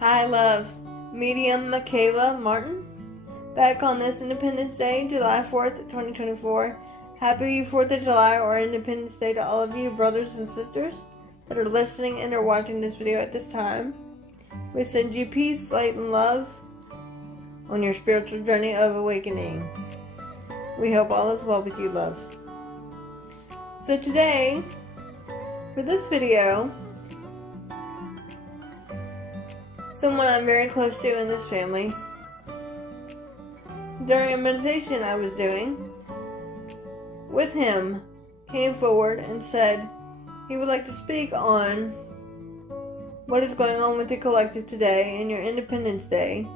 Hi, loves. Medium Michaela Martin. Back on this Independence Day, July 4th, 2024. Happy 4th of July or Independence Day to all of you brothers and sisters that are listening and are watching this video at this time. We send you peace, light, and love on your spiritual journey of awakening. We hope all is well with you, loves. So today, for this video, someone I'm very close to in this family, during a meditation I was doing with him, came forward and said he would like to speak on what is going on with the collective today and your Independence Day.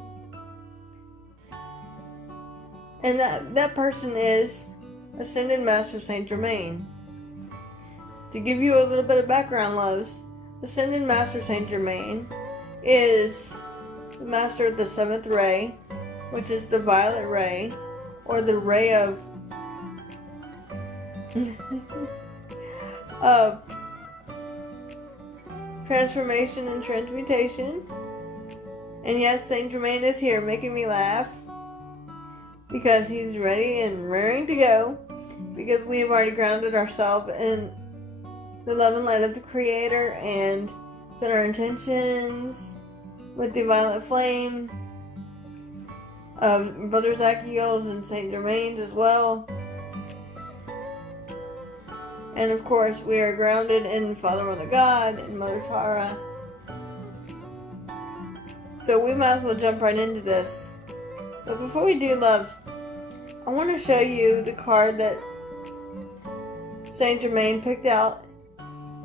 And that person is Ascended Master Saint Germain. To give you a little bit of background, loves, Ascended Master Saint Germain is the master of the 7th ray, which is the violet ray, or the ray of of transformation and transmutation. And yes, Saint Germain is here making me laugh because he's ready and raring to go, because we have already grounded ourselves in the love and light of the Creator and set our intentions with the violet flame of Brother Zacchaeus and Saint Germain's as well. And of course, we are grounded in Father, Mother God and Mother Tara. So we might as well jump right into this. But before we do, loves, I want to show you the card that Saint Germain picked out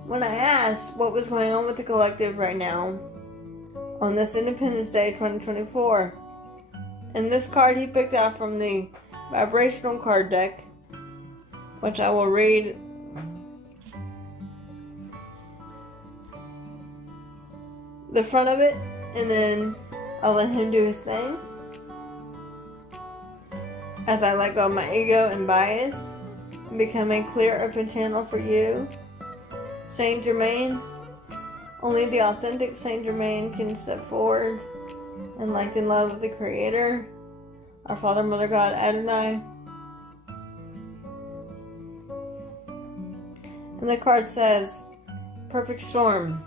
when I asked what was going on with the collective right now on this Independence Day 2024. And this card he picked out from the vibrational card deck, which I will read the front of it, and then I'll let him do his thing as I let go of my ego and bias and become a clear open channel for you, Saint Germain. Only the authentic Saint Germain can step forward in light and love of the Creator, our Father, Mother God, Adonai. And the card says, Perfect Storm.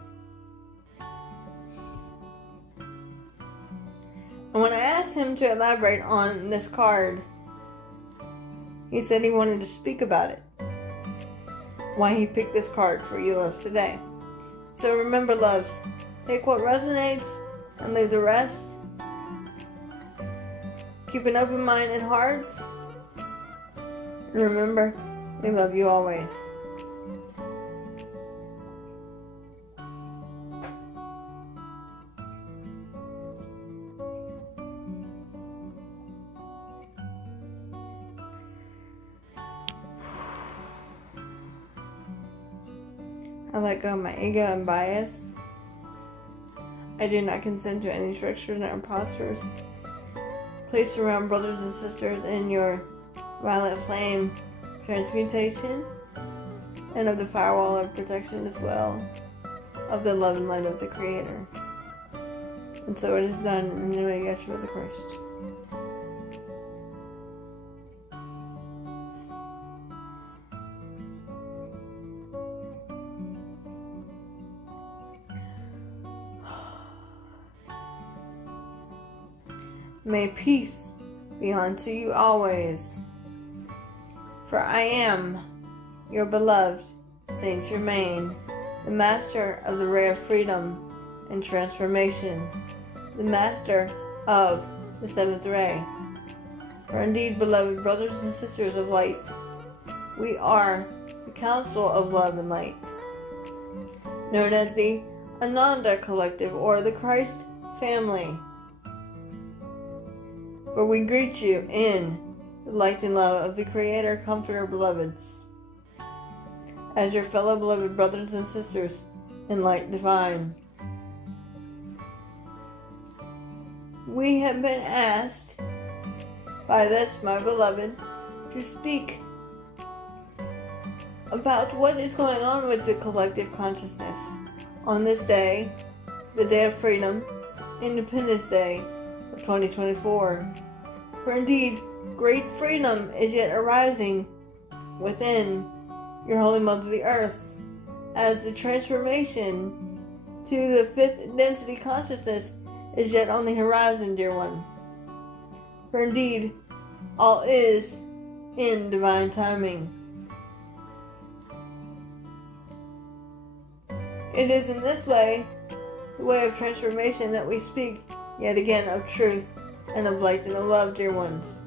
And when I asked him to elaborate on this card, he said he wanted to speak about it, why he picked this card for you, loves, today. So remember, loves, take what resonates and leave the rest. Keep an open mind and heart. And remember, we love you always. I let go of my ego and bias. I do not consent to any tricksters or imposters. Please surround brothers and sisters in your violet flame transmutation and of the firewall of protection as well, of the love and light of the Creator. And so it is done in the name of Yeshua the Christ. May peace be unto you always. For I am your beloved Saint Germain, the master of the ray of freedom and transformation, the master of the 7th ray. For indeed, beloved brothers and sisters of light, we are the council of love and light, known as the Ananda Collective or the Christ family. For we greet you in the light and love of the Creator, Comforter, beloveds, as your fellow beloved brothers and sisters in light divine. We have been asked by this, my beloved, to speak about what is going on with the collective consciousness on this day, the day of freedom, Independence Day of 2024. For indeed, great freedom is yet arising within your Holy Mother the Earth, as the transformation to the fifth density consciousness is yet on the horizon, dear one. For indeed, all is in divine timing. It is in this way, the way of transformation, that we speak yet again of truth and of light and of love, dear ones.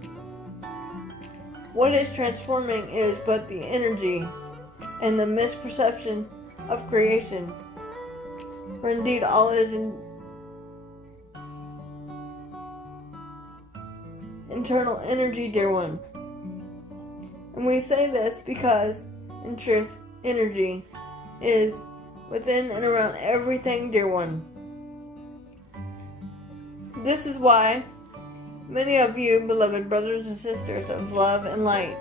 What is transforming is but the energy and the misperception of creation. For indeed, all is in internal energy, dear one. And we say this because, in truth, energy is within and around everything, dear one. This is why many of you, beloved brothers and sisters of love and light,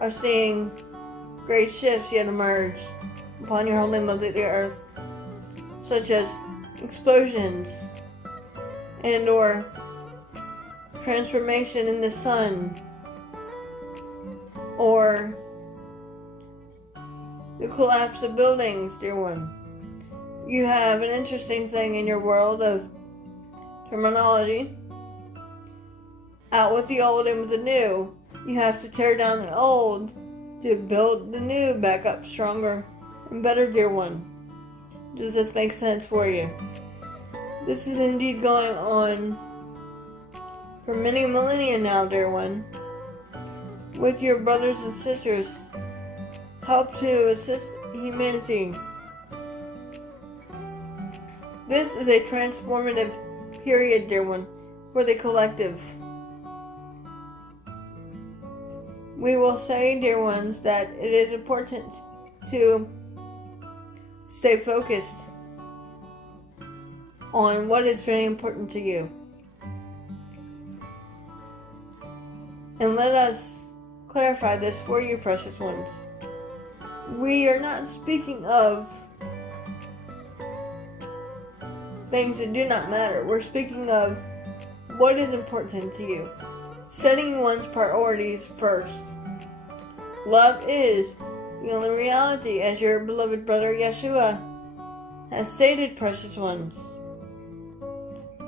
are seeing great shifts yet emerge upon your Holy Mother the Earth, such as explosions and or transformation in the sun, or the collapse of buildings, dear one. You have an interesting thing in your world of terminology. Out with the old and with the new. You have to tear down the old to build the new back up stronger and better, dear one. Does this make sense for you? This is indeed going on for many millennia now, dear one, with your brothers and sisters. Help to assist humanity. This is a transformative period, dear one, for the collective. We will say, dear ones, that it is important to stay focused on what is very important to you. And let us clarify this for you, precious ones. We are not speaking of things that do not matter. We're speaking of what is important to you. Setting one's priorities first. Love is the only reality, as your beloved brother Yeshua has stated, precious ones.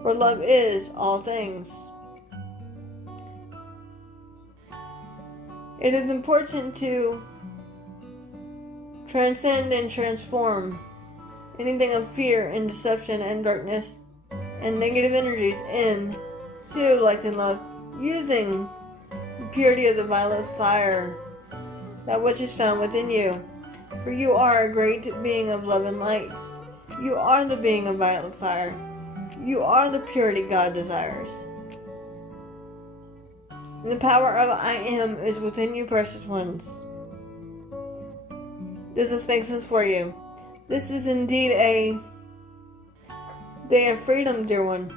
For love is all things. It is important to transcend and transform anything of fear and deception and darkness and negative energies into light and love, using the purity of the violet fire, that which is found within you. For you are a great being of love and light. You are the being of violet fire. You are the purity God desires. And the power of I Am is within you, precious ones. Does this make sense for you? This is indeed a day of freedom, dear one,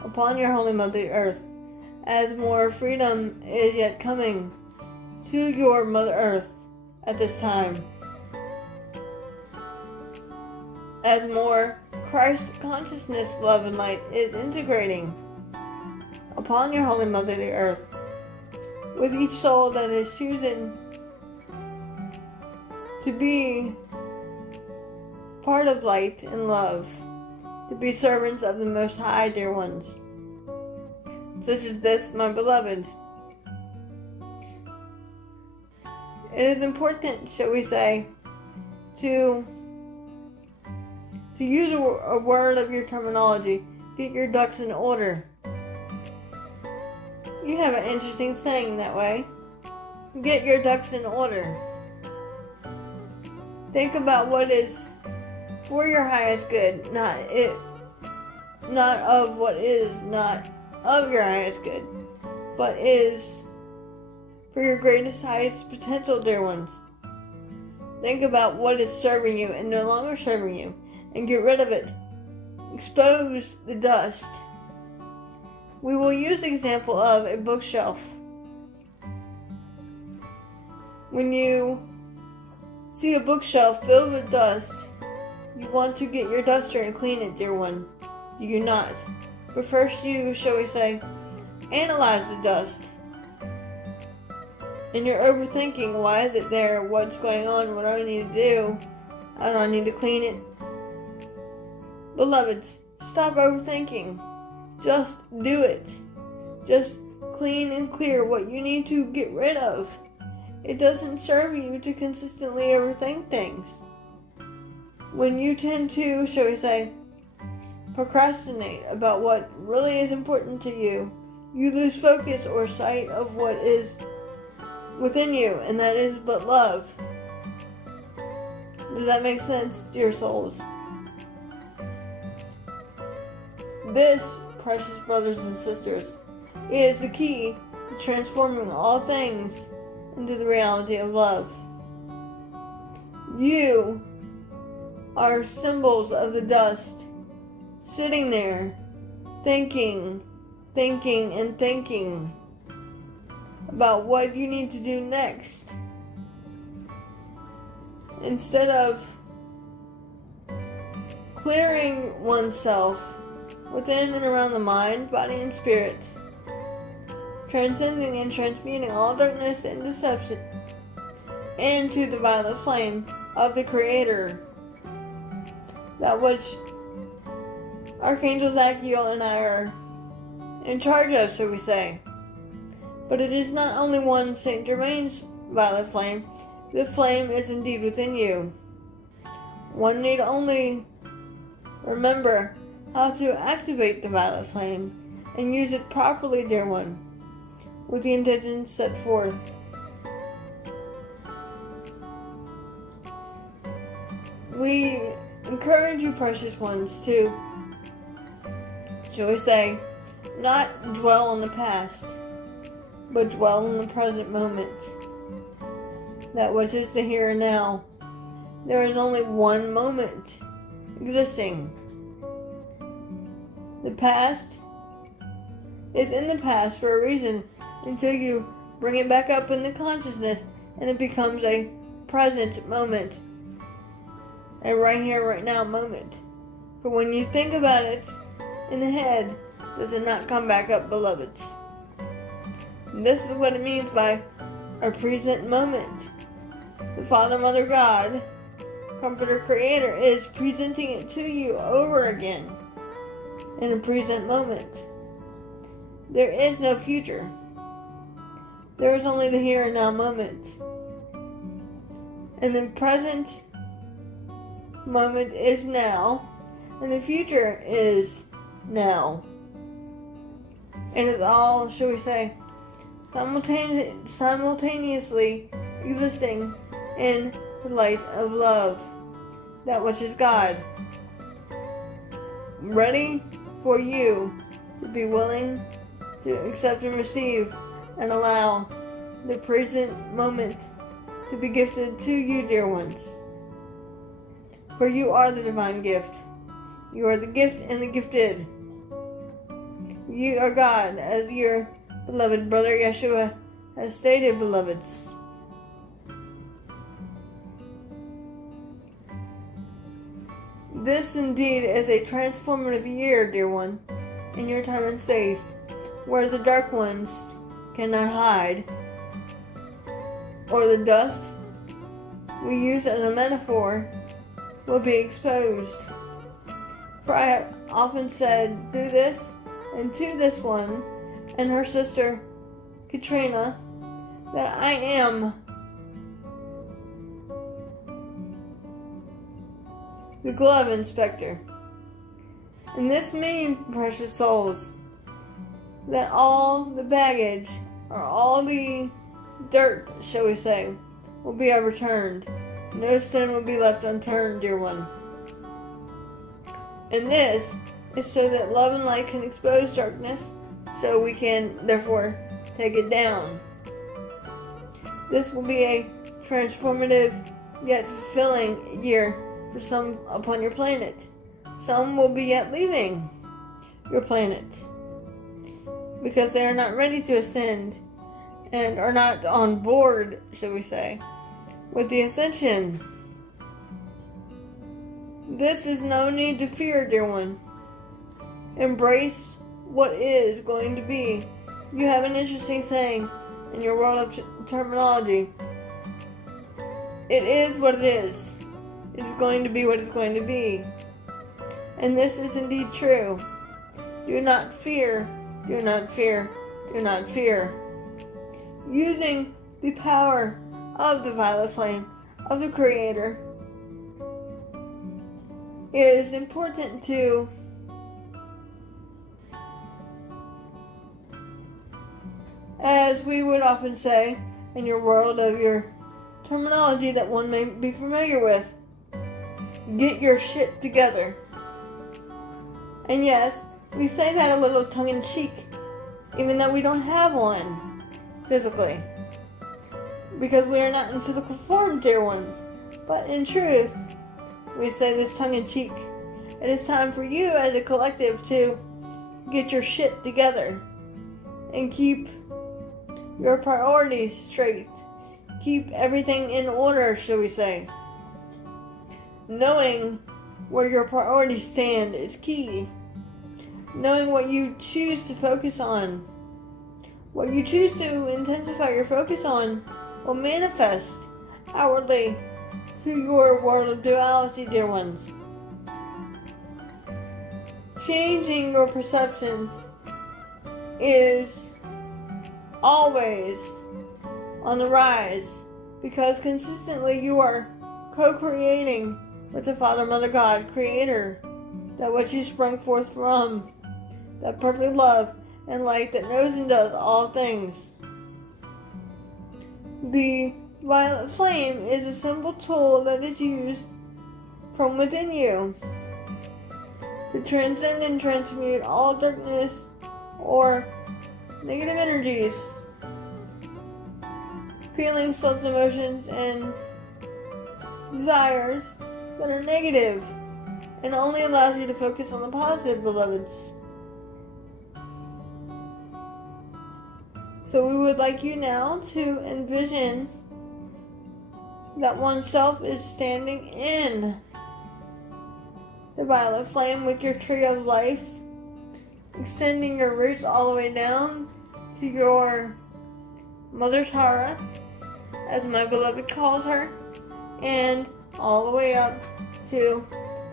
upon your Holy Mother Earth, as more freedom is yet coming to your Mother Earth at this time. As more Christ consciousness, love, and light is integrating upon your Holy Mother the Earth, with each soul that is choosing to be part of light and love, to be servants of the Most High, dear ones, such as this, my beloved. It is important, shall we say, to use a word of your terminology. Get your ducks in order. You have an interesting saying that way. Get your ducks in order. Think about what is for your highest good, not of what is not of your highest good, but is for your greatest, highest potential, dear ones. Think about what is serving you and no longer serving you, and get rid of it. Expose the dust. We will use the example of a bookshelf. When you see a bookshelf filled with dust, you want to get your duster and clean it, dear one. do you not? But first you, shall we say, analyze the dust. And you're overthinking, why is it there? What's going on? What do I need to do? How do I need to clean it? Beloveds, stop overthinking. Just do it. Just clean and clear what you need to get rid of. It doesn't serve you to consistently overthink things. When you tend to, shall we say, procrastinate about what really is important to you, you lose focus or sight of what is within you, and that is but love. Does that make sense, dear souls? This, precious brothers and sisters, is the key to transforming all things into the reality of love. You are symbols of the dust, sitting there, thinking about what you need to do next, instead of clearing oneself within and around the mind, body, and spirit, transcending and transmuting all darkness and deception into the violet flame of the Creator, that which Archangel Zachiel and I are in charge of, shall we say. But it is not only one Saint Germain's violet flame. The flame is indeed within you. One need only remember how to activate the violet flame and use it properly, dear one, with the intentions set forth. We encourage you, precious ones, to, shall we say, not dwell on the past, but dwell in the present moment, that which is the here and now. There is only one moment existing. The past is in the past for a reason, until you bring it back up in the consciousness and it becomes a present moment, a right here, right now moment. For when you think about it in the head, does it not come back up, beloveds? This is what it means by a present moment. The Father, Mother, God, Comforter, Creator is presenting it to you over again in a present moment. There is no future. There is only the here and now moment. And the present moment is now, and the future is now. And it's all, shall we say, simultaneously existing in the light of love, that which is God, ready for you to be willing to accept and receive and allow the present moment to be gifted to you, dear ones. For you are the divine gift. You are the gift and the gifted. You are God, as your beloved brother Yeshua has stated, beloveds. This indeed is a transformative year, dear one, in your time and space, where the dark ones cannot hide, or the dust we use as a metaphor will be exposed. For I have often said through this and to this one and her sister Katrina that I am the glove inspector. And this means, precious souls, that all the baggage or all the dirt, shall we say, will be overturned. No stone will be left unturned, dear one. And this is so that love and light can expose darkness, so we can therefore take it down. This will be a transformative yet fulfilling year for some upon your planet. Some will be yet leaving your planet because they are not ready to ascend and are not on board, shall we say, with the ascension. This is no need to fear, dear one. Embrace what is going to be. You have an interesting saying in your world of terminology. It is what it is. It is going to be what it's going to be. And this is indeed true. Do not fear, do not fear, do not fear. Using the power of the violet flame of the Creator, it is important to as we would often say in your world of your terminology that one may be familiar with, get your shit together. And yes, we say that a little tongue-in-cheek, even though we don't have one physically, because we are not in physical form, dear ones. But in truth, we say this tongue-in-cheek. It is time for you as a collective to get your shit together and keep your priorities straight. Keep everything in order, shall we say. Knowing where your priorities stand is key. Knowing what you choose to focus on. What you choose to intensify your focus on will manifest outwardly to your world of duality, dear ones. Changing your perceptions is always on the rise, because consistently you are co-creating with the Father, Mother, God, Creator, that which you sprung forth from, that perfect love and light that knows and does all things. The violet flame is a simple tool that is used from within you to transcend and transmute all darkness or negative energies, feelings, thoughts, emotions, and desires that are negative, and only allows you to focus on the positive, beloveds. So we would like you now to envision that oneself is standing in the violet flame with your tree of life, extending your roots all the way down to your Mother Tara, as my beloved calls her, and all the way up to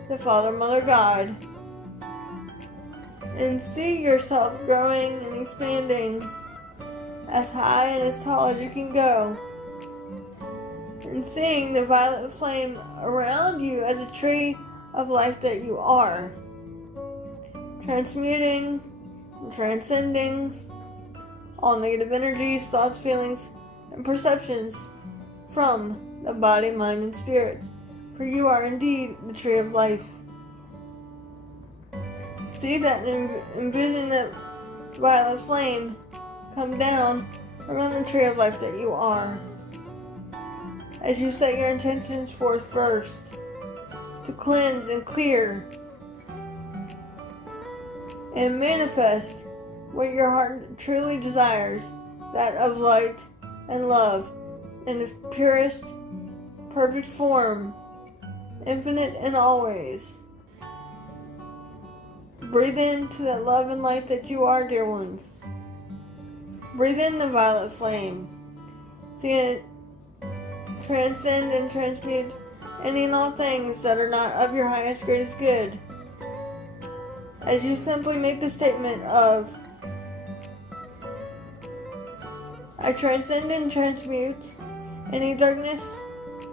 the Father, Mother, God. And see yourself growing and expanding as high and as tall as you can go. And seeing the violet flame around you as a tree of life that you are. Transmuting and transcending all negative energies, thoughts, feelings, and perceptions from the body, mind, and spirit. For you are indeed the tree of life. See that and envision that violet flame come down around the tree of life that you are. As you set your intentions forth first, to cleanse and clear and manifest what your heart truly desires, that of light and love in its purest, perfect form, infinite and always. Breathe into that love and light that you are, dear ones. Breathe in the violet flame. See it transcend and transmute any and all things that are not of your highest, greatest good. As you simply make the statement of, I transcend and transmute any darkness,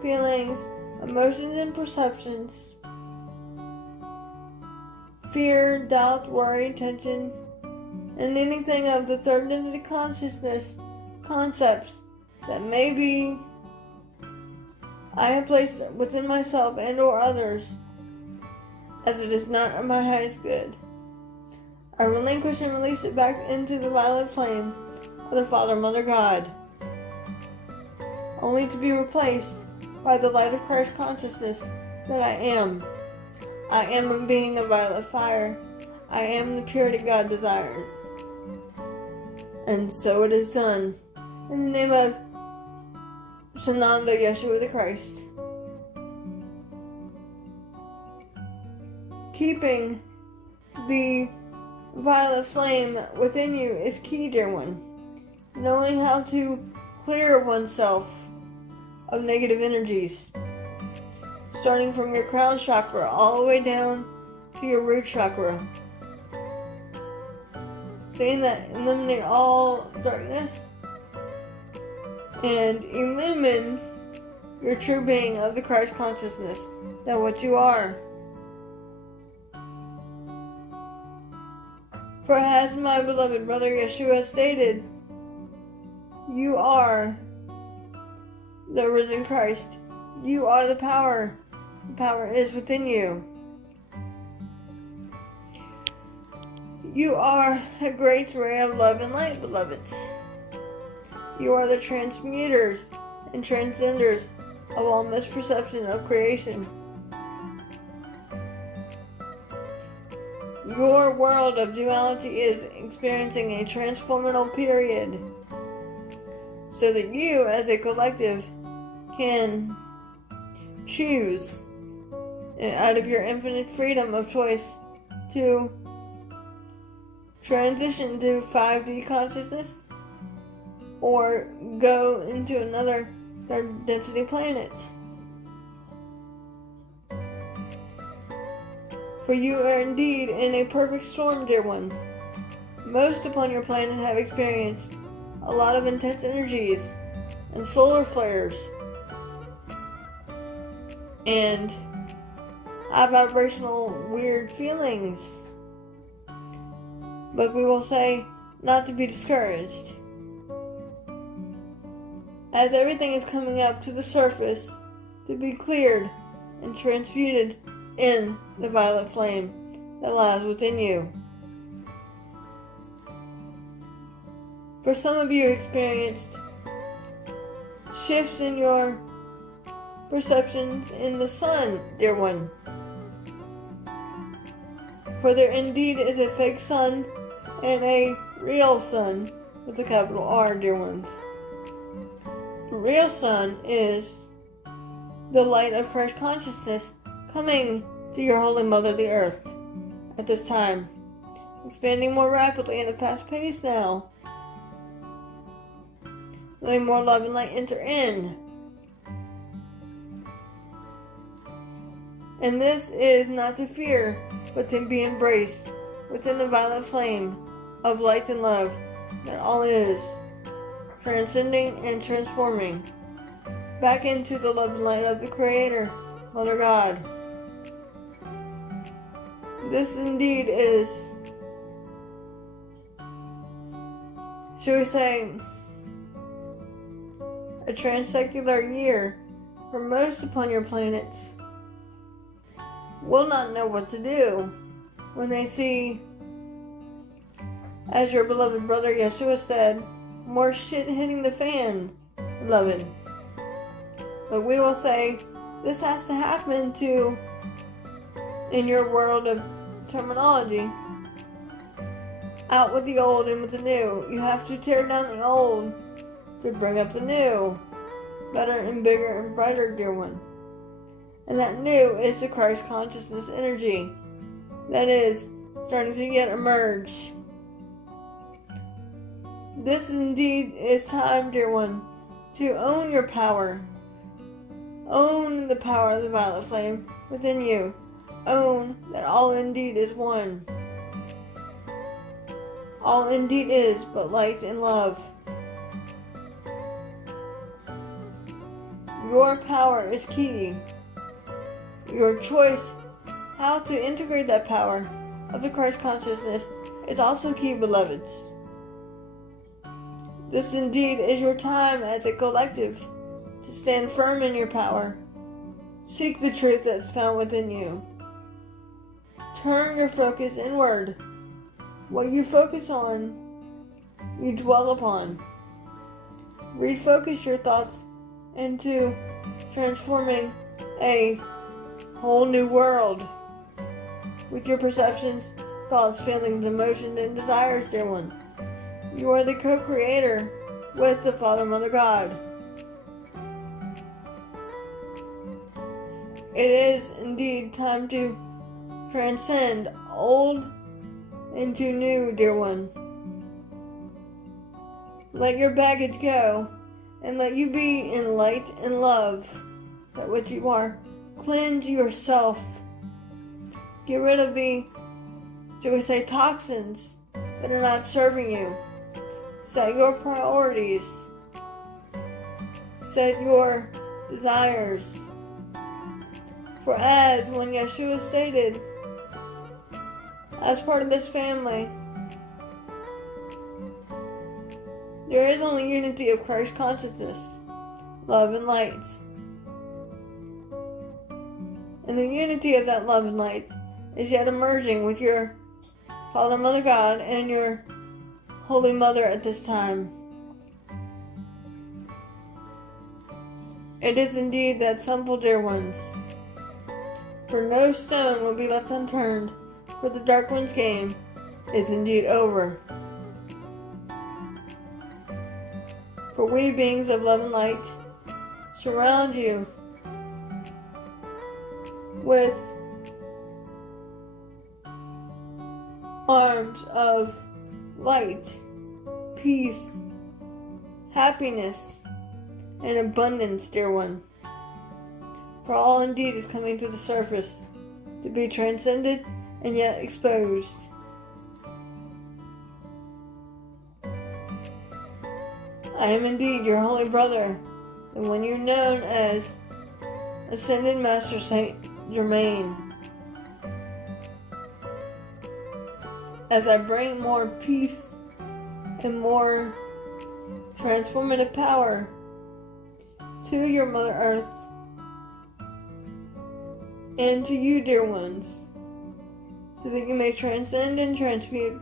feelings, emotions, and perceptions, fear, doubt, worry, tension, and anything of the third entity consciousness concepts that maybe I have placed within myself and or others, as it is not of my highest good. I relinquish and release it back into the violet flame of the Father, Mother, God, only to be replaced by the light of Christ consciousness that I am. I am a being of violet fire. I am the purity God desires. And so it is done. In the name of Shananda Yeshua the Christ. Keeping the The violet flame within you is key, dear one. Knowing how to clear oneself of negative energies, starting from your crown chakra all the way down to your root chakra. Saying that eliminate all darkness and illumine your true being of the Christ consciousness, that what you are. For as my beloved brother Yeshua stated, you are the risen Christ. You are the power. The power is within you. You are a great ray of love and light, beloveds. You are the transmuters and transcenders of all misperception of creation. Your world of duality is experiencing a transformational period, so that you as a collective can choose out of your infinite freedom of choice to transition to 5D consciousness or go into another third density planet. For you are indeed in a perfect storm, dear one. Most upon your planet have experienced a lot of intense energies and solar flares and high vibrational weird feelings. But we will say not to be discouraged, as everything is coming up to the surface to be cleared and transmuted in the violet flame that lies within you. For some of you experienced shifts in your perceptions in the sun, dear one. For there indeed is a fake sun and a real sun with a capital R, dear ones. The real sun is the light of Christ consciousness coming to your Holy Mother, the Earth, at this time, expanding more rapidly at a fast pace now, letting more love and light enter in. And this is not to fear, but to be embraced within the violet flame of light and love that all is, transcending and transforming back into the love and light of the Creator, Mother God. This indeed is, should we say, a transsecular year for most upon your planets will not know what to do when they see, as your beloved brother Yeshua said, more shit hitting the fan, beloved. But we will say, this has to happen to, in your world of terminology, out with the old and with the new. You have to tear down the old to bring up the new, better and bigger and brighter, dear one. And that new is the Christ consciousness energy that is starting to yet emerge. This indeed is time, dear one, to own your power. Own the power of the violet flame within you. Own that all indeed is one. All indeed is but light and love. Your power is key. Your choice how to integrate that power of the Christ consciousness is also key, beloveds. This indeed is your time as a collective to stand firm in your power. Seek the truth that's found within you. Turn your focus inward. What you focus on, you dwell upon. Refocus your thoughts into transforming a whole new world with your perceptions, thoughts, feelings, emotions, and desires, dear one. You are the co-creator with the Father, Mother God. It is indeed time to transcend old into new, dear one. Let your baggage go, and let you be in light and love, that which you are. Cleanse yourself. Get rid of the, shall we say, toxins that are not serving you. Set your priorities. Set your desires. For as when Yeshua stated, as part of this family, there is only unity of Christ consciousness, love and light. And the unity of that love and light is yet emerging with your Father, Mother, God, and your Holy Mother at this time. It is indeed that simple, dear ones. For no stone will be left unturned, for the dark one's game is indeed over. For we, beings of love and light, surround you with arms of light, peace, happiness, and abundance, dear one. For all indeed is coming to the surface, to be transcended and yet exposed. I am indeed your holy brother, and when you're known as Ascended Master Saint Germain. As I bring more peace and more transformative power to your Mother Earth and to you, dear ones, so that you may transcend and transmute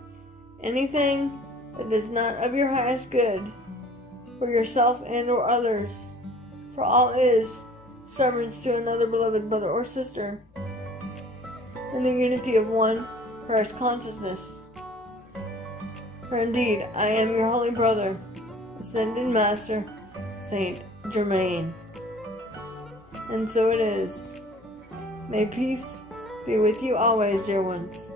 anything that is not of your highest good for yourself and or others, for all is servants to another beloved brother or sister in the unity of one Christ consciousness. For indeed, I am your holy brother, Ascended Master Saint Germain. And so it is. May peace be with you always, dear ones.